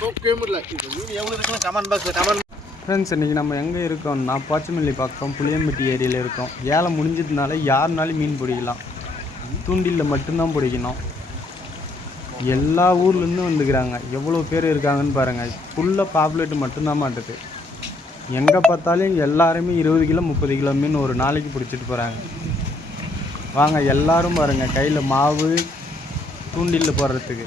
தூக்கவே முடியல. எவ்வளோ இருக்குன்னு கமெண்ட் பாக்ஸில் கமெண்ட் ஃப்ரெண்ட்ஸ் இன்றைக்கி நம்ம எங்கே இருக்கோம்னா பாச்சமல்லி பக்கம் புளியம்பட்டி ஏரியில் இருக்கோம். ஏழை முடிஞ்சதுனால யாருனாலும் மீன் பிடிக்கலாம். தூண்டிலில் மட்டும்தான் பிடிக்கணும். எல்லா ஊர்லேருந்து வந்துக்கிறாங்க. எவ்வளோ பேர் இருக்காங்கன்னு பாருங்கள் ஃபுல்லாக பாப்புலேட் மட்டும்தான் மாட்டுது. எங்கே பார்த்தாலும் எல்லாருமே இருபது கிலோ முப்பது கிலோ மீன் ஒரு நாளைக்கு பிடிச்சிட்டு போகிறாங்க வாங்க எல்லாரும் பாருங்கள் கையில் மாவு தூண்டிலில் போடுறதுக்கு.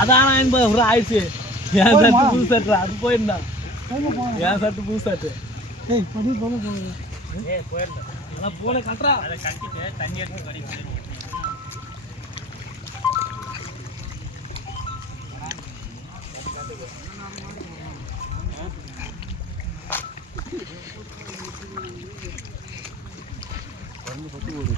அதான் எண்பது ரூபா ஆயிடுச்சு என் சட்டு புது சட்டு அது போயிருந்தா. என் சட்டு புது சட்டு ஏய் பண்ணி போல போகுது ஏய் போயிருந்தான் அதான் போல கட்டுறா. அதை கட்டிட்டு தண்ணி எடுத்து கடி பத்து ஒரு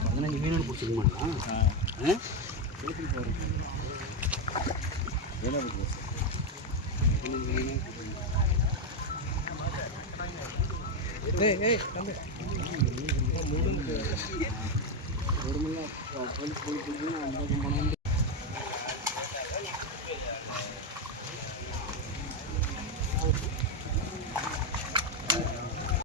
ஒரு மணி நேரம் போய் போய் போய்